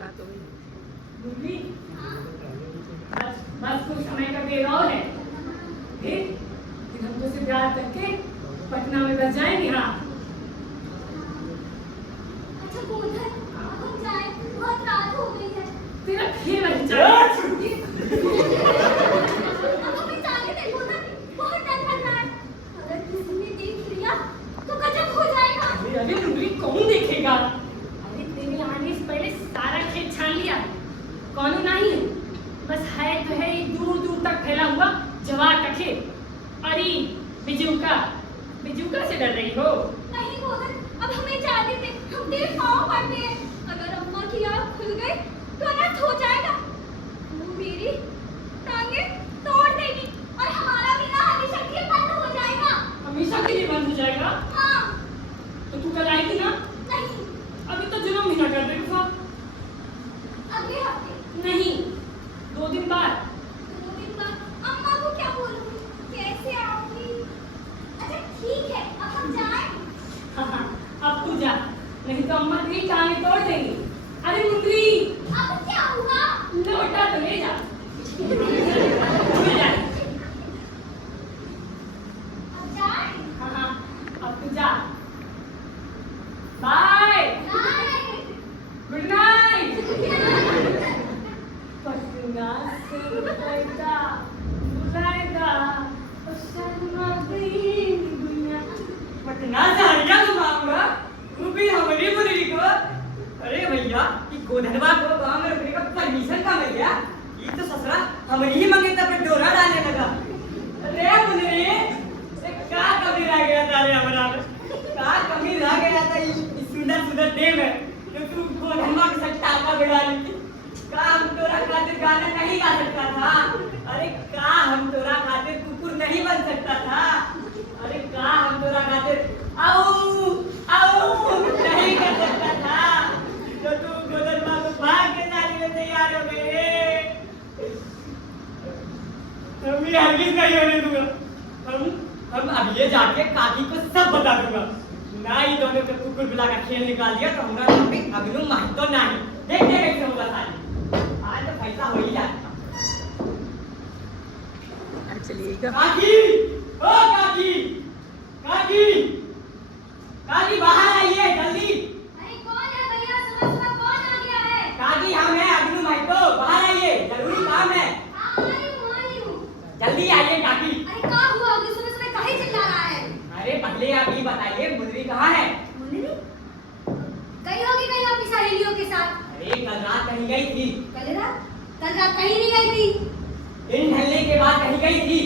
मुरली, बस कुछ समय का बेगाव है। फिर हम तुझसे प्यार करके पटना में बस जाएंगे। हाँ अच्छा गोधन, अब हम जाएं, बहुत रात हो गई है। तेरा फिर वही चाहिए। अब हमें जाने दे गोधन, बहुत डर लग रहा है। अगर किसी ने देख लिया तो गजब हो जाएगा। अरे मुरली, कौन देखेगा? अरे तेरे आने से पहले सारा खेत छान लिया, कौन नहीं है, बस है तो है दूर दूर तक फैला हुआ जवार का खेत। अरे बिजूका से डर रही हो? नहीं गोधन, अब हमें जाने दे, हम तेरे पाँव पड़ते हैं। अगर अम्मा की आँख खुल गई तो अनर्थ हो जाएगा। वो मेरी टांगें तोड़ देगी और हमारा बिना हमेशा के लिए बंद हो जाएगा। हमेशा के लिए बंद हो जाएगा? हाँ। तो तू कल आएगी ना? नहीं। अभी तो जन्मदिन कर देगी था। अगले हफ्ते? नहीं, 2 दिन बाद। 2 दिन बाद? अम्मा को क्या बोलूँगी, कैसे आऊँगी? अच्छा ठीक है, अब हम जाएं? हाँ, अब तू जा, नहीं तो अम्मा तेरी टांगें तोड़ देंगी। अरे मुंद्री, अब क्या हुआ? लौटा तो ले जा। ले जा। अब जाएं? हाँ, अब तू जा। Bye. Bye. Good night. Patna से पैदा बुलाएगा और शर्मा गई दुनिया। पटना से हरिया घुमाऊंगा, वो भी हमारी मुरली को। अरे भैया, ये गोधनवा को गांव में रुकने का परमिशन कहाँ मिल गया? ये तो ससुरा हमारी ही मंगेतर पर डोरा डालने लगा। अरे मुरली, क्या कमी रह गया था रे हमारा में? क्या कमी रह गया था इस सुंदर सुंदर डे में जो तू गोधनवा के साथ टाका बिड़ा ली थी? का हम तोरा खातिर गाना नहीं गा सकता था? अरे का हम तोरा खातिर कुकुर नहीं बन सकता था? अरे का हम तोरा खातिर आओ आओ नहीं कर सकता था? जो तू गोधनवा को भाग के शादी में तैयार हो गए। हम ये हरगिज नहीं होने दूंगा। हम अब ये जाके काकी को सब बता दूंगा। ना ही दोनों को कुकुर बुला का खेल निकाल दिया तो हमारा नाम भी अगलू महतो नहीं। देखते कैसे होगा साली। आज तो पैसा हो ही जाएगा। चलिएगा। काकी, ओ काकी, काकी, काकी बाहर आइए जल्दी। अरे कौन है भैया, सुबह सुबह कौन आ गया है? काकी हम हैं अगलू महतो, बाहर आइए, जरूरी काम है। हाँ, आ रही हूँ। जल्दी आइए काकी। अरे क्या हुआ, अभी सुबह सुबह काहे चिल्ला रहा है? अरे पहले आप ये बताइए मुरली कहाँ है? मुन्नी गई होगी कहीं अपनी सहेलियों के साथ। अरे कल रात कहीं गई थी। कल रात कहीं नहीं गई थी। दिन ढलने के बाद कहीं गई थी।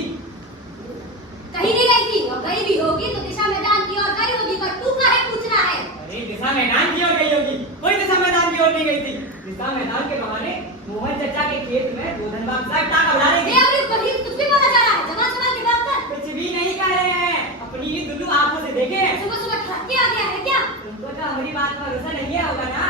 कहीं नहीं गई थी, और गई भी होगी तो दिशा मैदान की ओर गई होगी, पर तू काहे पूछ रहा है? अरे दिशा मैदान की ओर गई होगी, कोई दिशा मैदान की ओर नहीं गई थी। दिशा मैदान के बहाने मोहन चचा के खेत में गोधनवा के साथ टाका उड़ा रही थी। अरे कहीं कुछ भी बोला जा रहा है, जवान जवान के बात कर। कुछ भी नहीं कह रहे हैं, अपनी ही दुल्लू आंखों से देखे। सुबह सुबह ठग के आ गया है क्या? तुमको तो हमारी बात पर भरोसा नहीं है होगा ना?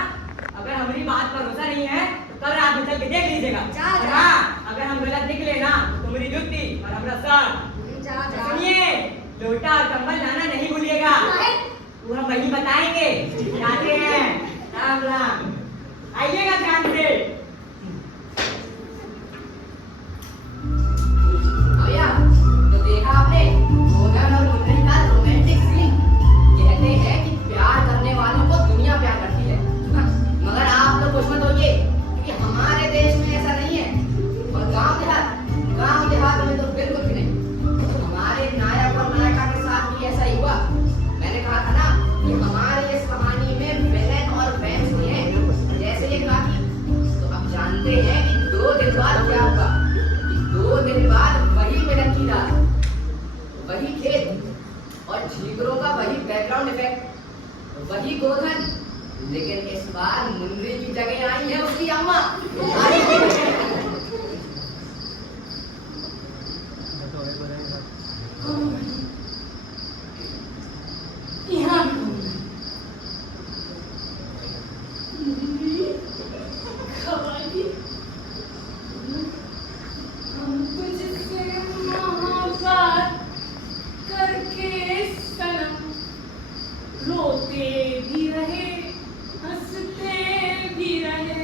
अगर हमारी बात पर भरोसा नहीं है तो कल रात में चल के देख लीजिएगा। जा। हाँ, अगर हम गलत निकले ना तो मेरी जुत्ती और हमारा सर। जा। सुनिए, लोटा और कंबल लाना नहीं भूलिएगा, वो हम वही बताएंगे। जाते हैं, राम राम, आइएगा ध्यान से। भैया तो देखा आपने गोधन और मुरली का रोमांटिक सीन। कहते हैं कि प्यार करने वालों को दुनिया प्यार करती है, मगर आप लोग खुश मत होइए क्योंकि हमारे देश में ऐसा नहीं है। और गांव देहात में तो बिल्कुल भी नहीं। हमारे नायक और नायिका के साथ भी ऐसा ही हुआ। मैंने कहा था ना कि हमारी इस कहानी में विलेन और फैंस भी हैं, जैसे ये काकी। तो अब जानते हैं कि 2 दिन बाद क्या होगा। 2 दिन बाद वही मिलन की रात, वही खेत और झींगरों का वही बैकग्राउंड इफेक्ट, वही गोधन, लेकिन इस बार मुंद्री की जगह आई है उसकी अम्मा। यहाँ हम तुझसे मोहब्बत करके सनम रोते भी रहे हंसते भी रहे।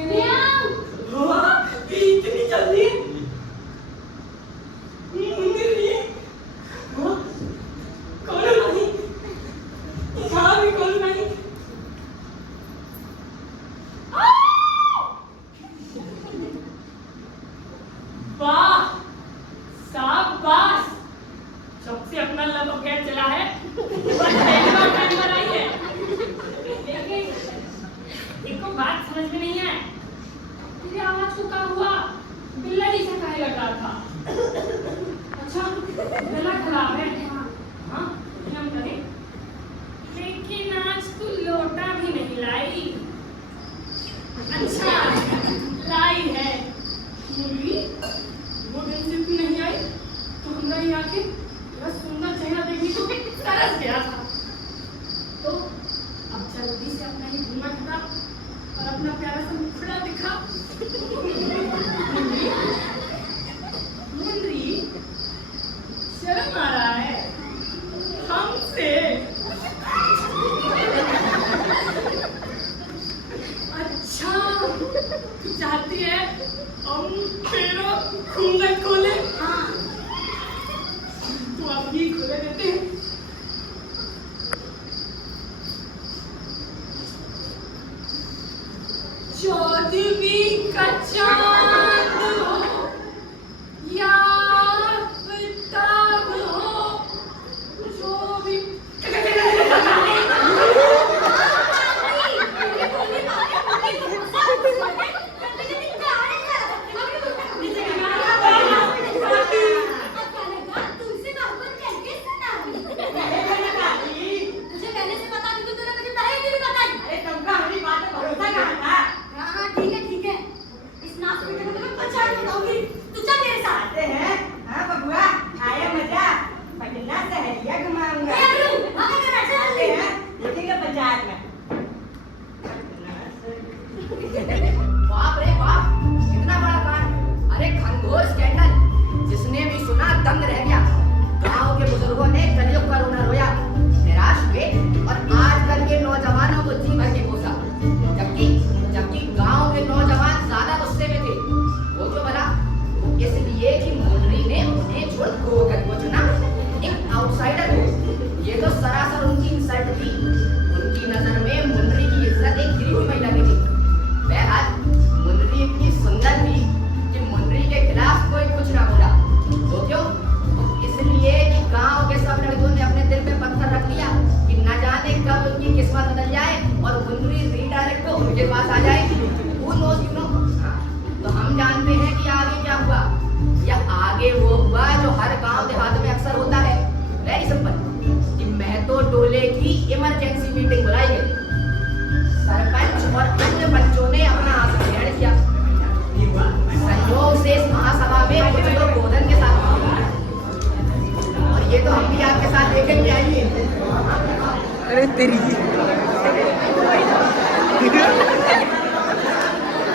बात समझ में नहीं है। तेरी आवाज को क्या हुआ? बिल्ला जैसा काहे लग रहा था? अच्छा, गला खराब है। हाँ, हम करें। लेकिन आज तू लोटा भी नहीं लाई। अच्छा, लाई है। मुर्गी, वो दिन से तू नहीं आई तो हमरा यहाँ के तेरा सुंदर चेहरा देखने को तरस गया था। तो अब जल्दी से अपना ही घूंघट हटा और अपना प्यारा सा मुखड़ा दिखा। मुंडरी, शर्म आ रहा है हमसे? अच्छा, तू चाहती है हम तेरा घूंघट खोले? हाँ, तो अब ही खोले देते हैं। चौदहवीं का चांद हो या आफताब हो, जो भी बाप रे बाप, इतना बड़ा कांड। अरे घनघोर स्कैंडल, जिसने भी सुना दंग रह गया। गांव के बुजुर्गों ने कलयुग का रोना रोया, निराश हुए और आजकल के नौजवानों को जी भर के कोसा। जबकि गांव के नौजवान ज्यादा गुस्से में थे। वो क्यों भला? इसलिए कि मुंडरी ने उन्हें छोड़ गोगत को चुना, एक आउटसाइडर को। ये तो सरासर उनकी इंसल्ट थी। उनकी नजर में मुंडरी की इज्जत एक गिरी हुई महिला की थी। बहरहाल मुंडरी इतनी सुंदर थी कि मुंडरी के खिलाफ कोई कुछ ना बोला। वो क्यों? इसलिए कि गांव के सब लड़कों ने अपने दिल पे पत्थर रख लिया कि न जाने कब उनकी किस्मत बदल जाए और मुंडरी रीडायरेक्ट तो उनके पास आ जाए। Who knows, you know? तो हम जानते हैं कि आगे क्या हुआ। या आगे वो हुआ जो हर गांव देहात में अक्सर होता है। वेरी सिंपल, कि महतो टोले की इमरजेंसी मीटिंग बुलाई गई। सरपंच और अन्य बच्चों ने अपना आसन ग्रहण किया। संयोग से इस महासभा में कुछ लोग गोधन के साथ मौजूद। और ये तो हम भी आपके साथ लेकर के आएंगे। अरे तेरी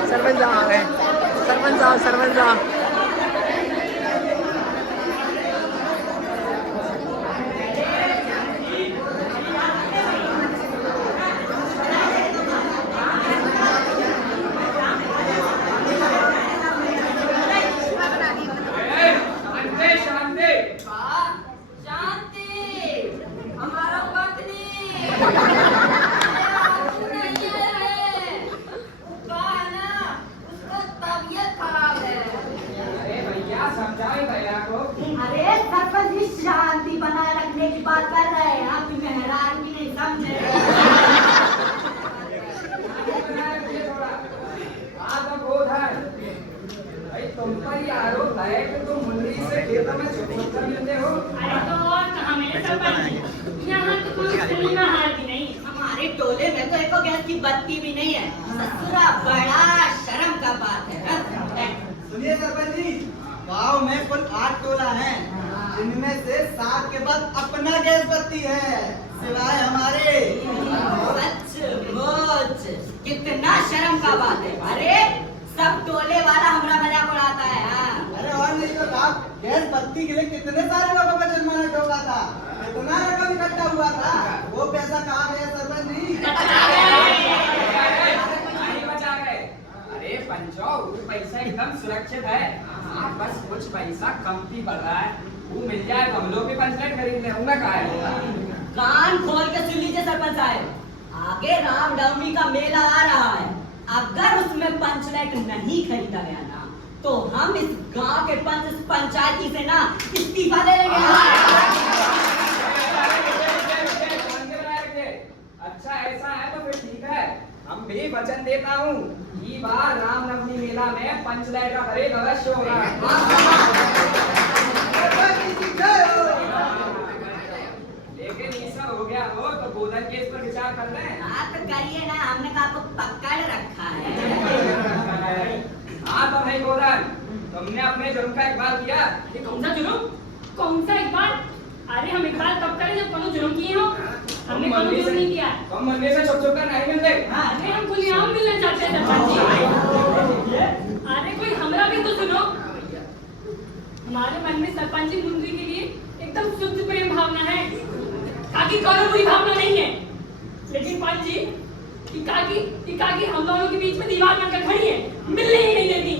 सरपंच साहब आ गए। सरपंच साहब अरे सरपंच जी शांति बनाए रखने की बात कर रहे हैं। आप मेहरान भी नहीं समझे। तुम पर ये आरोप है कि तुम मुंडरी से खेतों में छुपकर मिलते हो। अरे तो और कहाँ मेरे सरपंच? यहाँ तो कोई सिनेमा हाल भी नहीं। हमारे टोले में तो एको गैस की बत्ती भी नहीं है। ससुरा बड़ा शर्म का बात है। सुनिए सरपंच जी, गांव में कुल 8 टोला हैं, जिनमें से 7 के बाद अपना गैस बत्ती है, सिवाय हमारे। सचमुच कितना शर्म का बात है। अरे सब टोले वाला हमारा मजाक उड़ाता है। हाँ। अरे और नहीं तो आप गैस बत्ती के लिए कितने सारे लोगों पर जुर्माना ठोका था, कितना रकम इकट्ठा हुआ था, वो पैसा कहाँ गया सरपंच जी? बचा गए। अरे पंचो, वो पैसा एकदम सुरक्षित है। हाँ, बस कुछ पैसा कमती पड़ रहा है, वो मिल जाए तो हम लोग भी पंचलेट खरीद लें। उनका कहा है? कान खोल के सुन लीजिए सरपंच साहब, आगे रामनवमी का मेला आ रहा है। अगर उसमें पंचलेट नहीं खरीदा गया ना, तो हम इस गांव के पंचायती से ना इस्तीफा दे लेंगे। अच्छा ऐसा है तो फिर ठीक है, हम भी वचन देता हूँ कि बार रामनवमी मेला में पंचलाइट का खरीद अवश्य होगा। लेकिन ये सब हो गया हो तो गोधन केस पर विचार कर रहे हैं। हाँ तो करिए ना, हमने तो आपको पकड़ रखा है। हाँ तो नहीं गोधन, तुमने अपने जुर्म का इकबाल किया? ये कौन सा जुर्म? कौन सा इकबाल? अरे हम इकबाल तब करें जब कोनो जुर्म किए हो। हमने कोनो जुर्म नहीं किया। तुम मंदिर से छुप छुप कर नहीं मिलते। अरे हम खुलेआम मिलना चाहते हैं सरपंच जी। अरे कोई हमरा भी तो सुनो। हमारे मन में सरपंच जी मुंद्री के लिए एकदम शुद्ध प्रेम भावना है। काकी कोनो बुरी भावना नहीं है। लेकिन पंच जी कि काकी हम दोनों के बीच में दीवार बनकर खड़ी है, मिलने ही नहीं देती।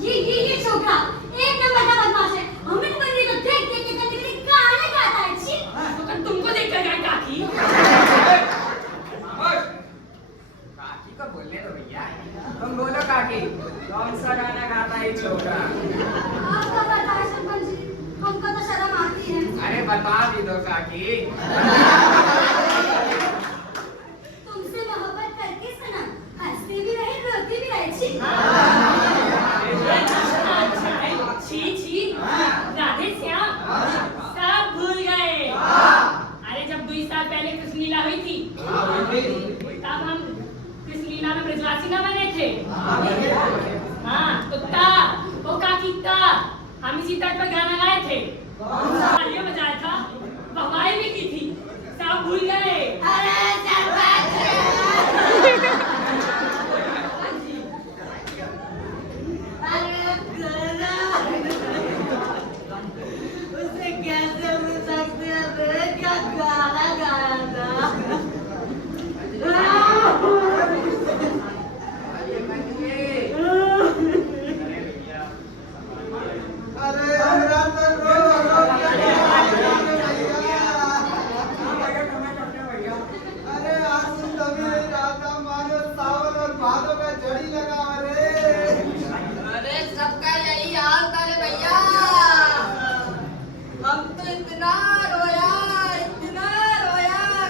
ये छोकरा एक नंबर का बदमाश है। हमें तो बंदे को देख के कभी गाना गाता है। छी। तो कल तुमको देख कर गए काकी। खामोश। काकी को बोलने दो भैया। तुम बोलो काकी, कौन सा गाना गाता है छोकरा? आपका पता है सरपंच जी, हमको तो शर्म आती है। अरे बता भी दो काकी। तुमसे मोहब्बत करके सनम, हंसती भी रहे रोती भी रहे। छी। छी छी राधे श्याम सब भूल गए। अरे जब 2 साल पहले कृष्ण लीला हुई थी तब हम कृष्ण लीला में ब्रजवासी न बने थे। हाँ तो वो काकी हम इसी तट पर गाना गाए थे। तालियां बजाया था, वाहवाही भी की थी, सब भूल गए। अरे सरपंच उसे कैसे भूल सकते हैं? क्या गाना गाया था। अरे हमरा तो रो अरे आंसू तभी राधा मानो सावन और भादों का जड़ी लगा रे। अरे सबका यही हाल था रे भैया। हम तो इतना रोया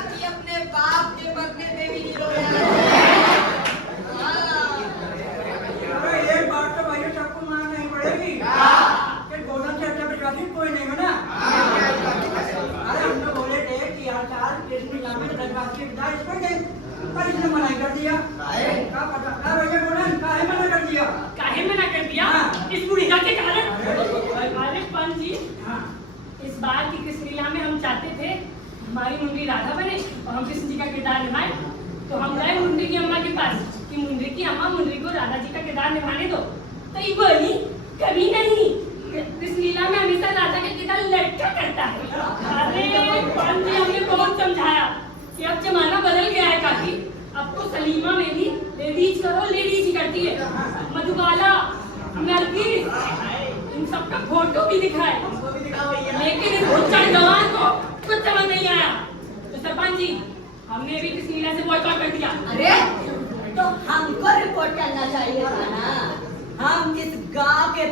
कि अपने बाप के मरने पे भी नहीं रोया। अरे एक बात तो भैया सबको मान नहीं पड़ेगी कि गोधन से अच्छा विश्वासी कोई नहीं हो ना। अरे हम तो बोले थे कि हर साल कृष्ण लीला में ब्रजवासी की विदाई इस पर गई, पर इसने मना कर दिया। क्या पता क्या भैया गोधन काहे मना कर दिया? काहे मना कर दिया? इस बुढ़िया के कारण। अरे पंच जी हाँ इस बार की कृष्ण लीला में हम चाहते थे हमारी मुंडरी राधा बने और हम कृष्ण जी का किरदार निभाएं। तो हम गए मुंडरी की अम्मा के पास कि मुंडरी की अम्मा मुंडरी को राधा जी का किरदार निभाने दो। तो ये बोली कभी नहीं, कृष्ण लीला में हमेशा राधा का किरदार लड़का करता है। अरे पंच जी हमने बहुत समझाया कि अब जमाना बदल गया है काकी, अब तो सलीमा में भी लेडीज करो लेडीज ही करती है। मधुबाला, नरगिस, इन सबका फोटो भी दिखाए, लेकिन इस बुच्चड़ गवार को कुछ समझ नहीं आया। तो सरपंच जी हमने भी कृष्ण लीला से बॉयकॉट कर दिया। अरे तो हमको रिपोर्ट करना चाहिए था ना। हम इस गांव के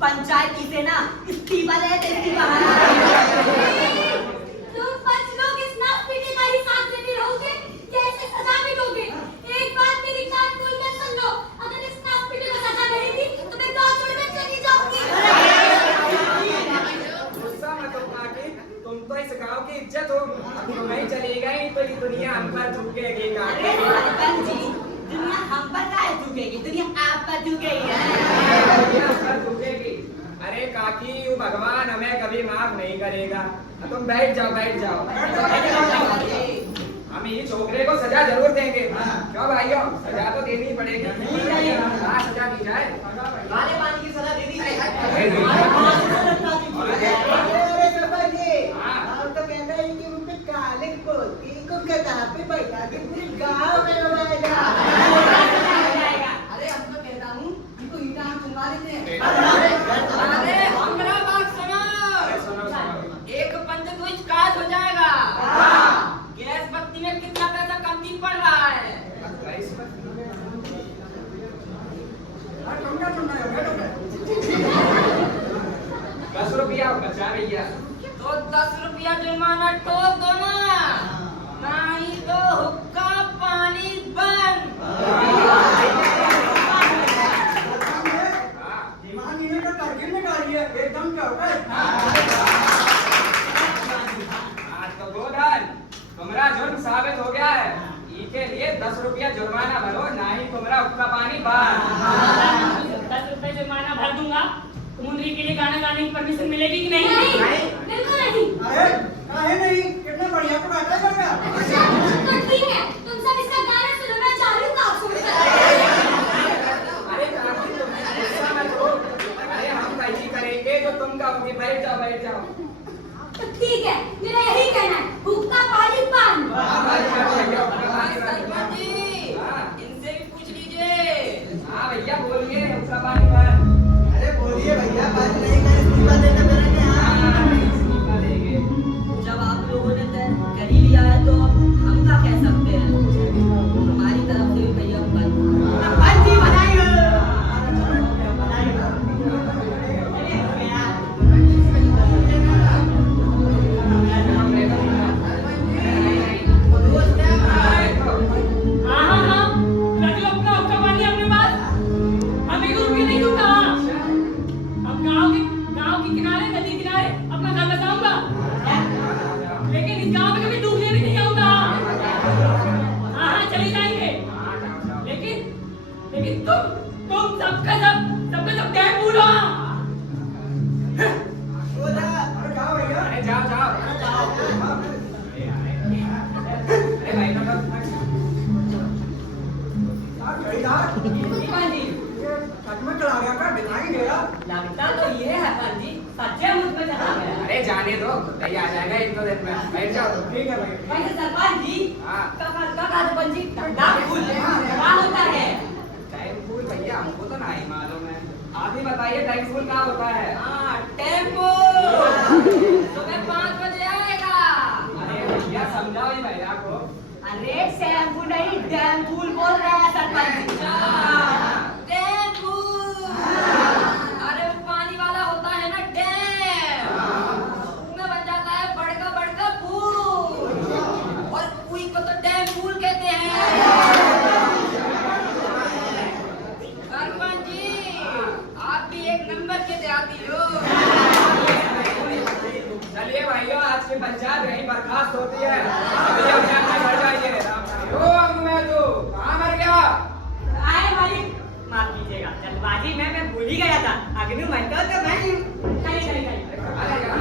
पंचायती से ना इस्तीफा देते तुम 5 लोग इस नास्तिकी का हिसाब देते रहोगे, कैसे सजा भी दोगे? एक बात मेरी कान खोल कर सुन लो, अगर इस नास्तिकी को सजा नहीं दी तो मैं गांव छोड़कर चली जाऊंगी। गुस्सा मत हो काकी, तुम तो इस गांव की इज्जत हो। तुम नहीं चली गई तो ये दुनिया हम पर झुकेगी काकी। अरे सरपंच जी, दुनिया हम पर काहे झुकेगी? दुनिया आप पर झुकेगी। दुनिया हम पर झुकेगी। अरे काकी वो भगवान हमें कभी माफ नहीं करेगा। तुम बैठ जाओ बैठ जाओ। हम ये छोकरे को सजा जरूर देंगे। क्यों भाइयों, सजा तो देनी ही पड़ेगी। हाँ सजा दी जाए। काले पानी की सजा दे दी जाए। हम तो कहते हैं कि उनके काले पोती को गधा पे बैठा के पूरे गांव में उड़ाएगा। अरे हम तो कहता हूँ इनको ईटा हम चुनवा देते हैं। अरे हमरा बात सुनो। सुनो सुनो। एक पंच तो इस काज हो जाएगा। गैस बत्ती में कितना पैसा कमती पड़ रहा है? समझा सुनना है 10 रुपया बचा भैया। तो 10 रुपया जुर्माना ठोक दो ना, नहीं तो हुक्का पानी बंद। की बात। 10 रुपए जुर्माना भर दूंगा। मुंदरी के लिए गाना गाने की परमिशन मिलेगी कि नहीं? बिल्कुल नहीं। अरे काहे नहीं, कितना बढ़िया पढ़ाता है लड़का। अच्छा तो ठीक है, तुम सब इसका गाना सुनो, मैं जा रही हूँ काम छोड़कर। अरे काकी तुम गुस्सा मत हो। अरे हम वही करेंगे जो तुम कहोगे। बैठ जाओ बैठ जाओ। तो ठीक है, मेरा यही कहना है, हुक्का पानी पान। सरपंच जी, हाँ। इनसे भी पूछ लीजिए। हाँ भैया बोलिए उसका पानी पर। अरे बोलिए भैया, बात नहीं कर, इस्तीफा देना मेरे यहाँ। इस्तीफा देंगे। जब आप लोगों ने तय कर ही लिया है तो हम क्या कह सकते हैं। हमारी तरफ से भी भैया सरपंच जी बनाइए। हाँ, रख लो अपना हुक्का पानी अपने पास। अब एक रुपये नहीं दूंगा। अब गांव के किनारे, नदी किनारे अपना घर बसाऊंगा। लेकिन इस गांव में कभी डूबने भी नहीं आऊंगा। हाँ, चले जाएंगे। लेकिन तुम सबका सब डैम भूलो। अरे जाओ भैया। अरे जाओ जाओ। अरे भाई तो खरीदार, जी सच में चला गया क्या, दिखाई दे रहा। लगता तो ये है पंच जी, सच्चे मुझ पे चला गया। अरे जाने दो, नहीं आ जाएगा एक दो दिन में। बैठ जाओ। ठीक है भाई। वैसे सरपंच जी, हाँ। का सरपंच जी डाक फूल क्या होता है? टाइम फूल भैया हमको तो नहीं मालूम है। आप ही बताइए टाइम फूल क्या होता है? टेम्पो सुबह 5 बजे आएगा। अरे भैया समझाओ ये भैया को। अरे टेम्पो नहीं, डैम फूल बोल रहा है सरपंच जी। टेम्पो अरे वो पानी वाला होता है ना डैम, उसमें बन जाता है बड़का पुल, और पुल को तो डैम फूल कहते हैं। सरपंच जी आप भी एक नंबर के देहाती हो। चलिए भाइयों, आज की पंचायत यहीं बर्खास्त होती है। अभी अपने अपने घर जाइए। ओ मैं तो कहाँ मर गया? आए मालिक, माफ कीजिएगा, जल्दबाजी में मैं भूल ही गया था। अग्नि मंडल तो मैं चलिए। कहाँ ले गया?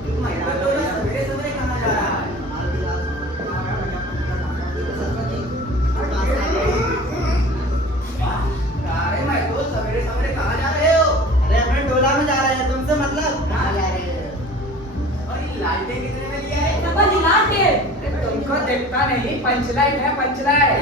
सवेरे सवेरे कहाँ जा रहा है? अरे भाई तो सवेरे सवेरे कहाँ जा रहे हो? अरे अपने टोला में जा रहे हैं, तुमसे मतलब कहाँ जा रहे हो? और ये लालटेन कितने में लिया है? सरपंच जी लाट के अरे तुमको देखता नहीं, पंचलाइट है पंचलाइट।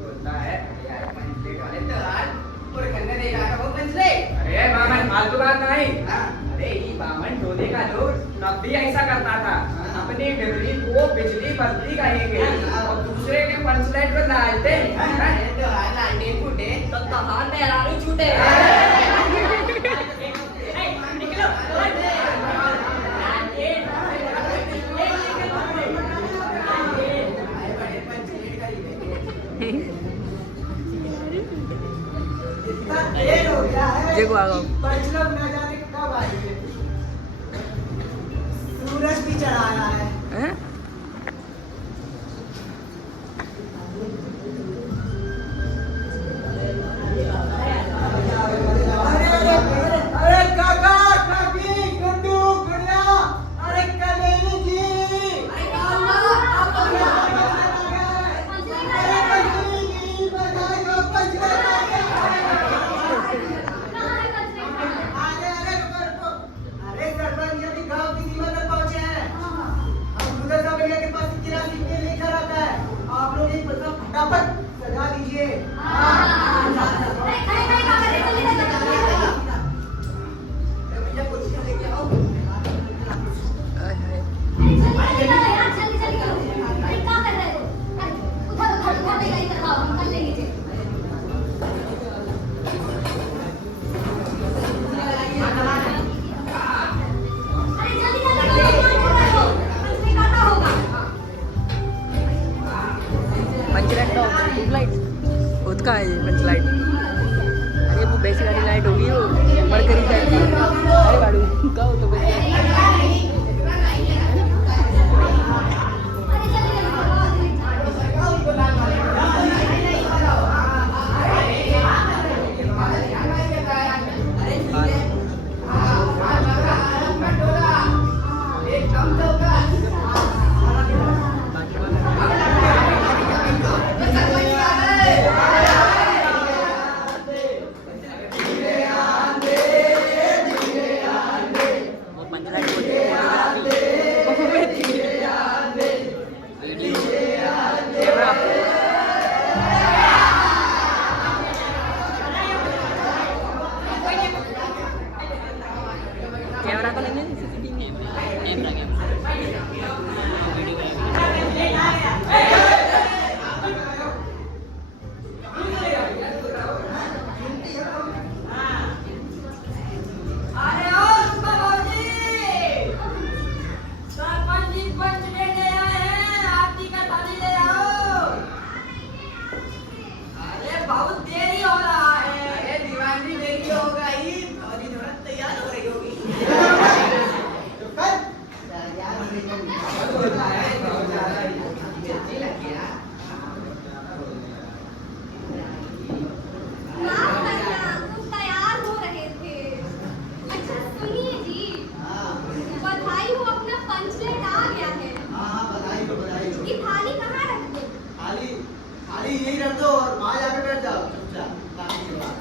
बोलता है भैया पंचलाइट वाले तो आज पूरे खन्ने नहीं रहा वो पंचले। अरे बामन फालतू बात नहीं। हाँ। अरे ये बामन टोले का लोग तब भी ऐसा करता था। अपनी डिबरी को बिजली बत्ती कहेंगे और दूसरे के पंचलाइट को लालटेन। अरे तो आज लालटेन फूटे तो तहार मेहरारू छूटे। निकलो। बड़े पंचले का ही इतना देर हो गया है। देखो आ गओ। पंचलोग न जाने कब आएंगे। सूरज भी चढ़ाया है। हैं? अरे काका काकी गुड्डू गुड़िया, अरे कलेरी जी, अरे कलेरी जी बधाई हो, पंचले आ गया। अरे रुको रुको, अरे सरपंच जी अभी गांव की सीमा तक पहुंचे हैं। हम उधर कैमरा को लेंगे सीसीटीवी कैमरा अरे ओ रुपा बाबूजी, सरपंच जी पंच लेने आए हैं, आरती का थाली ले आओ। अरे बहुत देरी हो रहा है। अरे दीवान भी देरी हो गई, थोड़ी थोड़ा तैयार हो रही होगी। तो कर यार मिर्ची लग गया। माफ करना, तुम तैयार हो रहे थे। अच्छा सुनिए जी, बधाई हो अपना पंचलेट आ गया है। हाँ बधाई हो बधाई हो। ये थाली कहाँ रख दो? खाली खाली यही रख दो और वहाँ जाकर बैठ जाओ चुपचाप बाकी के बाद।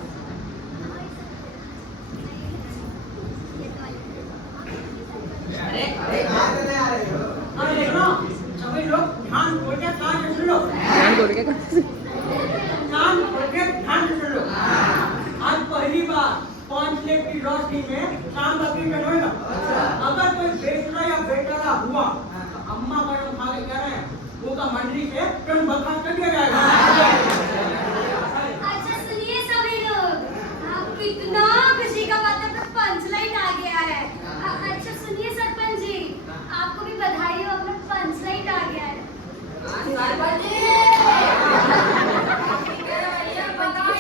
अरे कहाँ से नहीं आ रहे हो? अरे देखो सभी लोग ध्यान खोल के कान से सुन लो। ध्यान खोल के कान खोल के ध्यान से सुन लो। आज पहली बार 5 लाख की रोशनी में शाम बकरी का होएगा। अगर कोई बेचना या बेटा हुआ तो अम्मा मैडम खा के कह रहे हैं वो का मंडली से तुरंत बर्खास्त कर दिया जाएगा। अच्छा सुनिए सभी लोग, आप कितना खुशी का मतलब पंचलाइन आ गया है। अच्छा सुनिए सरपंच जी, आपको भी बधाई हो, अपना पंचलाइन आ गया है। सरपंच जी, ये बताओ।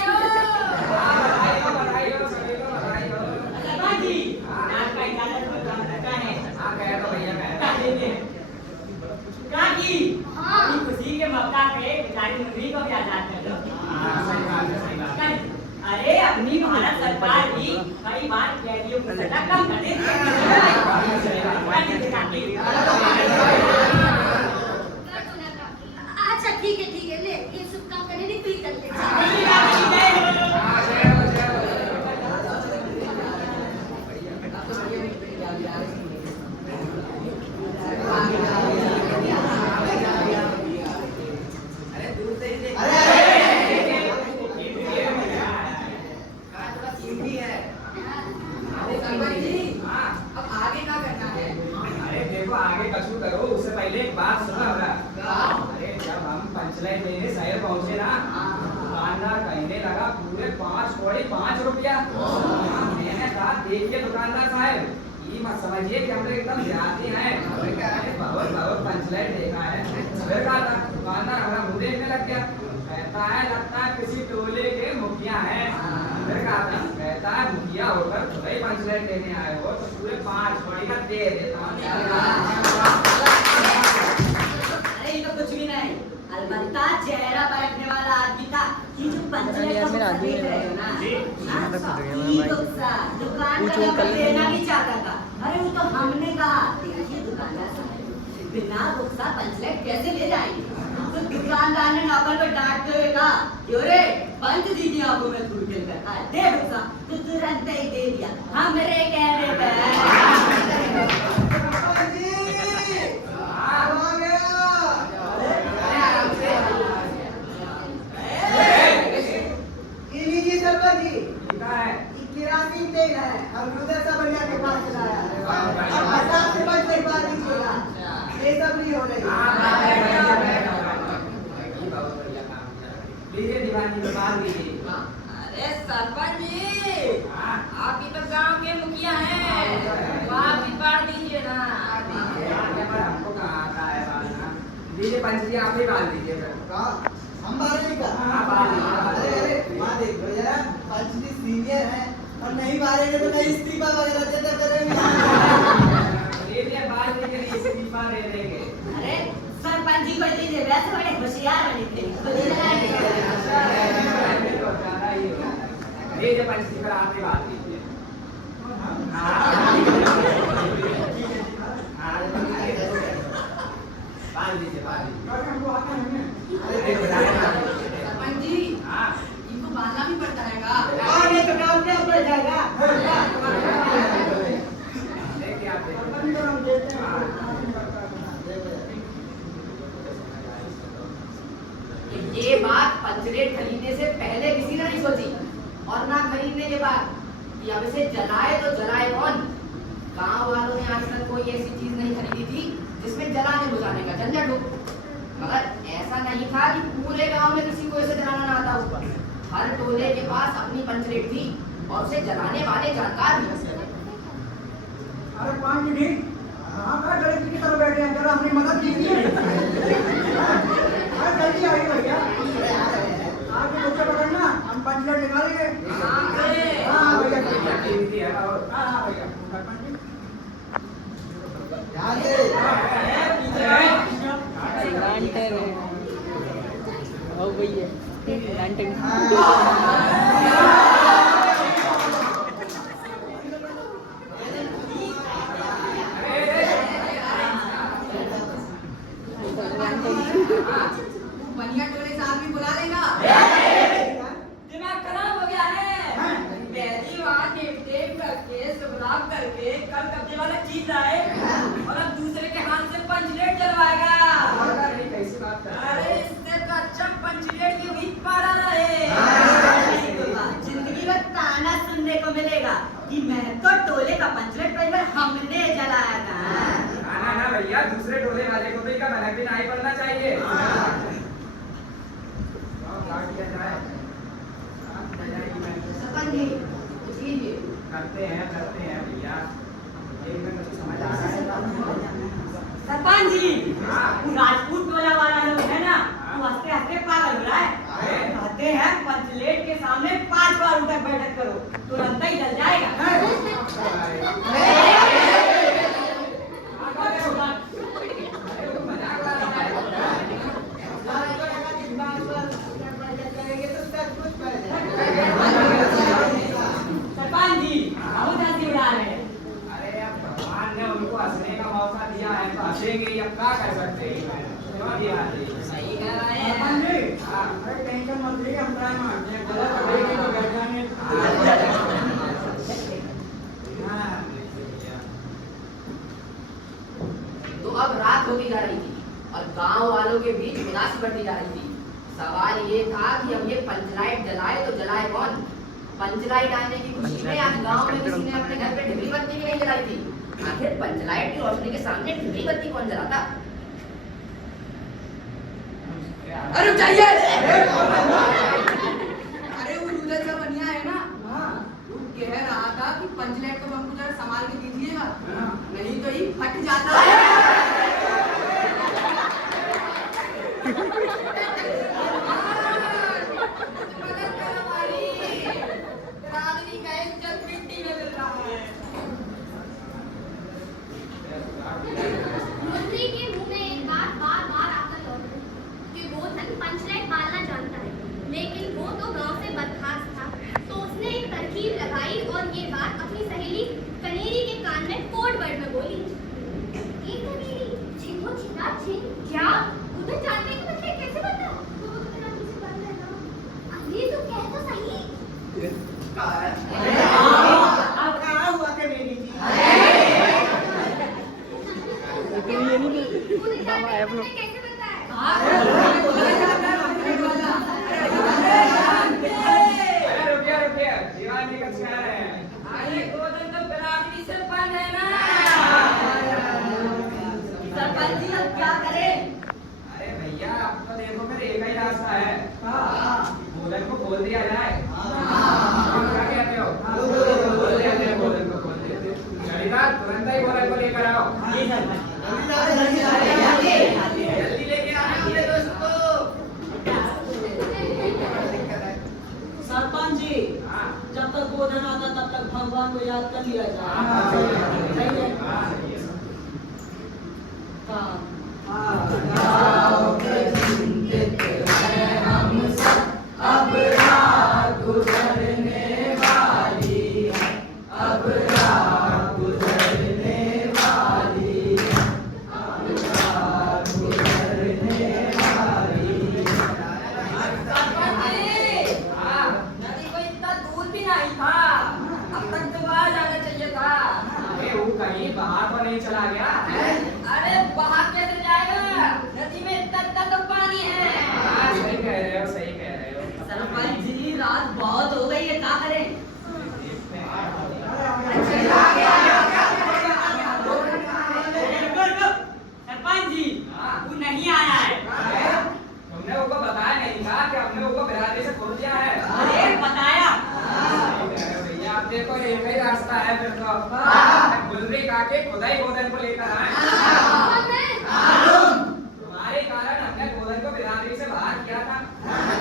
बधाई हो सभी को, बधाई हो। सरपंच जी, आज का इजाजत का है। हाँ कह दो भैया कह दो। काकी, हाँ। अपनी खुशी के मौका पे बेचारी मुर्गी को भी आजाद कर दो। हाँ सही बात है, सही बात है। अरे अपनी भारत सरकार भी कई बार कैदियों की सजा कम कर देती अच्छा ठीक है ले ये शुभ काम करने नहीं पी कर ले। हाँ जय हो, जय हो। अरे दूर से ही देख। अरे हाँ, थोड़ा सीधी है। अरे सरपंच जी, हाँ अब आगे क्या करना है? अरे देखो आगे कछु करो, उससे पहले एक बात सुनो हमरा। अरे जब हम पंचलाइन लेने शहर पहुंचे ना, दुकानदार कहने लगा पूरे 5 कौड़ी 5 रुपया। मैंने कहा देखिए दुकानदार साहब, ये मत समझिए कि हम लोग एकदम देहाती हैं। हमने कहा अरे बहुत बहुत पंचलाइन देखा है। फिर कहा था दुकानदार हमारा मुंह देखने लग गया, कहता है लगता है किसी टोले के मुखिया हैं। फिर कहा था कहता है मुखिया होकर थोड़ा ही पंचलाइन लेने आए हो तो पूरे 5 कौड़ी का दे देता हूँ। अरे ये तो कुछ भी नहीं, अलबत्ता चेहरा परखने वाला आदमी था। ये जो पंचलेट का मेरा मुद्दा आदमी देख है। रहे हो ना, जी। हाँ, मैं तो खुद गया ये भाई। तो दुकान पूछ का वो नंबर कल देना भी चाहता था। अरे वो तो हमने कहा देखिए दुकानदार साहब, बिना रुखसा पंचलेट कैसे ले जाएंगे? तो दुकानदार ने नौकर को डांटते हुए कहा, क्यों रे पंच जी की आंखों में धूल खिल कर आया, दे रुखसा। तो तुरंत ही दे दिया, हमरे कहने पे। सरपंच जी, अब आ गया। अरे आराम से। ये लीजिए सरपंच जी, क्या है? ये केरासिन तेल है, अमरूदा सा बढ़िया के पास चलाया है। अब 50 से 55 बार दीजिएगा, ये सब नहीं हो रही। लीजिए दीवानी दुकान लीजिए। अरे सरपंच जी, हाँ आप ही तो गांव के मुखिया हैं, तो आप ही बांट दीजिए ना। हमको कहाँ आता है बालना। लीजिए पंच जी आप ही बाल दीजिए फिर। कहाँ? हम बारेंगे का? हाँ, बाल अरे दीजिए। अरे वहाँ देखो यार, पंच जी सीनियर हैं और नहीं बारेंगे तो नहीं इस्तीफा वगैरह देते करेंगे। लीजिए बाल लीजिए, इस्तीफा दे देंगे। अरे सरपंच जी को दीजिए, वैसे बड़े होशियार बने थे। लीजिए पंच जी फिर आप ही बाल दीजिए। बाल दीजिए बाल दीजिए। सरपंच जी, हाँ इनको बांधना भी पड़ता है का? आगे तो काम क्या पड़ जाएगा? देखिए आप देखिए। ये बात पंचलेट खरीदने से पहले किसी ने नहीं सोची और ना खरीदने के बाद। कि अब इसे जलाए तो जलाए कौन। गांव वालों ने आज तक कोई ऐसी चीज नहीं खरीदी थी जिसमें जलाने बुझाने का झंझट हो। मगर ऐसा नहीं था कि पूरे गांव में किसी को इसे जलाना ना आता होगा। हर टोले के पास अपनी पंचलेट थी और उसे जलाने वाले जानकार भी। अरे पांच जी हाँ का गलती की तरफ बैठे हैं, जरा अपनी मदद कीजिए। अरे जल्दी आइए भैया, आपके बच्चे पकड़ना, हम पंचलेट निकालेंगे। हाँ भैया, हाँ भैया, ध्यान दे। ओ भैया लैंटर्न बनिया टोले से आदमी बुला लेगा। दिमाग खराब हो गया है। पहली बार टेप करके सुबलाब करके कल कब्जे वाला जीत रहा है और अब दूसरे के हाथ से पंचलेट जलवाएगा। कैसी बात कर रहे अरे इससे तो अच्छा पंचलेट की हुई पारा रहे। जिंदगी में ताना सुनने को मिलेगा कि मैं तो टोले का पंचलेट पहले हमने जलाया था। ना भैया, दूसरे टोले वाले को भी का भनक भी नहीं पड़ना चाहिए। काट दिया जाए। सरपंच जी कुछ कीजिए। करते हैं भैया, एक में कुछ समझ आ रहा है। सरपंच जी, वो राजपूत टोला वाला लोग है ना, वो हंसते हंसते पागल हो रहा है। कहते हैं पंचलेट के सामने 5 बार उठक बैठक करो, तुरंत ही जल जाएगा। सरपंच जी, बहुत हंसी उड़ा रहे हैं। अरे अब भगवान ने उनको हंसने का मौका दिया है तो हंसेंगे ही, अब क्या कर सकते हैं। क्यों दिया है? सही कह रहे हैं। सरपंच जी, अरे टेंशन मत लीजिए, हम ट्राई मारते हैं, गलत करेंगे तो बैठ जाएंगे। हाँ तो अब रात होती जा रही थी और गांव वालों के बीच उदासी बढ़ती जा रही थी। सवाल ये था कि अब ये पंचलाइट जलाए तो जलाए कौन। पंचलाइट आने की खुशी में आज गांव में किसी ने अपने घर पे ढिबरी बत्ती भी नहीं जलाई थी। आखिर पंचलाइट की रोशनी के सामने ढिबरी बत्ती कौन जलाता। अरे रुक जाइए। अरे वो रूलर का बनिया है ना, हाँ वो कह रहा था कि पंचलाइट को हमको जरा संभाल के दीजिएगा, नहीं तो ये फट जाता है। मंत्री के मुंह में एक बात बार बार आकर लौट रही कि वो धन पंचलाइट बालना जानता है, लेकिन वो तो गांव से बदखास्त था। तो उसने एक तरकीब लगाई और ये बात अपनी सहेली कनेरी के कान में कोड वर्ड में बोली। ये कनेरी, छिनो छिना छिन, क्या उधर जानने के बच्चे कैसे बनता? तो वो तो नाम से बन है ना। अरे तो कह तो सही। अब कहाँ हुआ कनेरी जी? ये नहीं दवा है अपना। कैसे बनता है? अरे रुकिए, दीवार निकल से आ रहे हैं। अरे गोदन तो बिरादरी से बंद है ना। सरपंच जी, अब क्या करें? अरे भैया, अब तो देखो फिर एक ही रास्ता है। गोदन को खोल दिया जाए। क्या कहते हो? खोल देते हैं गोदन को, खोल देते हैं। ललिता, तुरंत ही गोदन को लेकर आओ। जी सरपंच। जल्दी लेके आना अपने दोस्त को। सरपंच जी, हाँ। जब तक गोधन आता तब तक भगवान को याद कर लिया जाए। हाँ, सही है? हाँ, सही है। हाँ। नदी को इतना दूर भी नहीं था, अब तक तो वहां जाना चाहिए था। अरे वो कहीं बाहर तो नहीं चला गया? अरे बाहर कैसे जाएगा? नदी में इतना तो पानी है। हाँ, सही कह रहे हो, सही कह रहे हो। सरपंच जी, रात बहुत हो गई है, क्या करें? देखते हैं। का ही रास्ता है फिर तो। गुलरी काके खुदाई गोदन को लेकर आए। तुम्हारे कारण हमने गोदन को बिरादरी से बाहर किया था।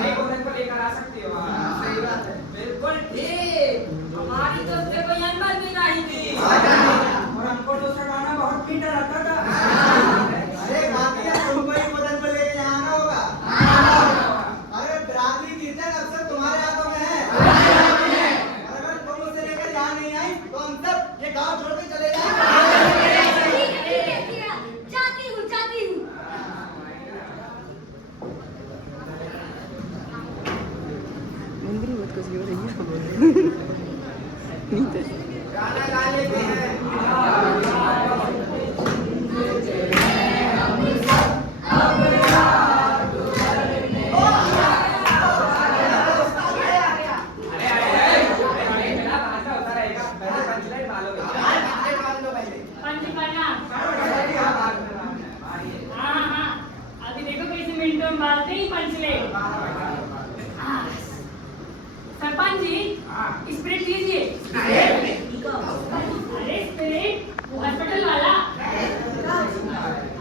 नहीं गोदन को लेकर आ सकती हो। सही बात है। बिल्कुल ठीक। हमारी तो उससे कोई अनबन भी नहीं थी। और हमको दूसरा गाना बहुत पीटा रहता था। अरे बाकी है, तुमको ही गोदन पर लेके जाना होगा। अरे बिरादरी की इज्जत अक्सर तुम्हारे हाथों में है। अगर तुम उसे लेकर यहाँ नहीं आई तो हम सब ये गांव छोड़ के चले जाएंगे। जाती हूँ मंदिर मत कुछ हो रही है नहीं तो गाना गा लेते हैं। अभी देखो कैसे मिनटों में मारते ही पंचले। सरपंच जी स्पिरिट लीजिए। अरे स्पिरिट वो हॉस्पिटल वाला।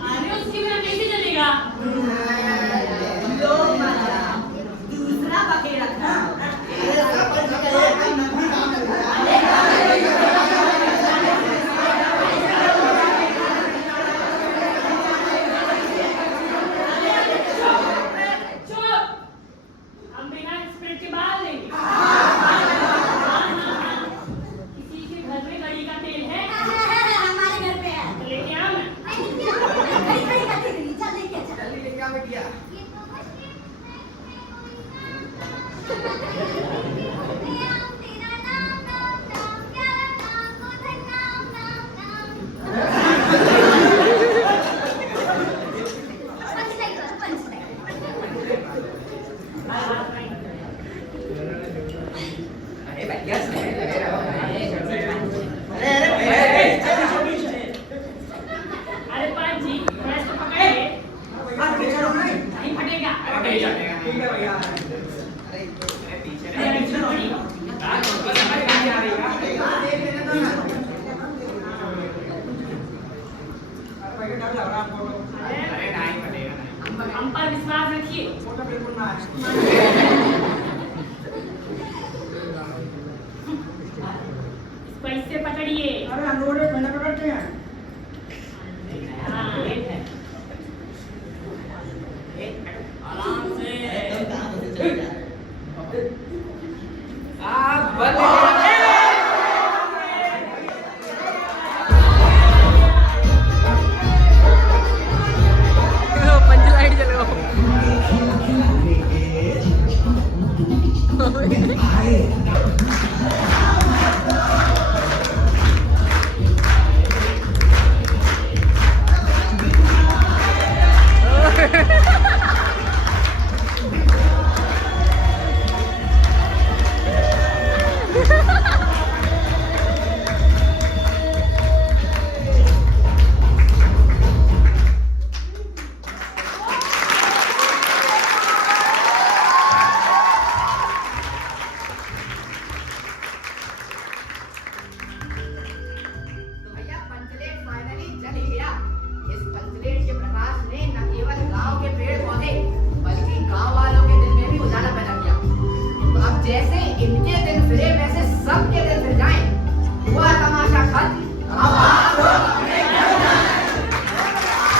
अरे उसके बिना कैसे चलेगा? दूसरा बकेरा था। अरे सरपंच का एकदम नकली काम है। चुप! हम बिना स्पिरिट के बाहर लेंगे। किसी के घर में गड़ी का तेल है हमारे घर पे है। तो लेके आओ ना। चल लेके चल। जल्दी लेके आ बिटिया। अरे भैया समय लगे रहो। अरे पंच जी थोड़ा इसको पकड़िए। नहीं फटेगा। ठीक है भैया। अरे पीछे छोड़िए। हम पर विश्वास रखिए। इसको इससे पकड़िए। अरे हम लोग बंदा पकड़ते हैं। हाँ, एक है। आराम से। आप बंद पंच लाइट चलो तो भैया पंचलेट फाइनली जल ही गया। इस पंचलेट के प्रकाश ने न केवल गांव के पेड़ पौधे बल्कि गांव वालों के दिल में भी उजाला पैदा किया। तो अब जैसे इनके दिन फिरे वैसे सबके दिन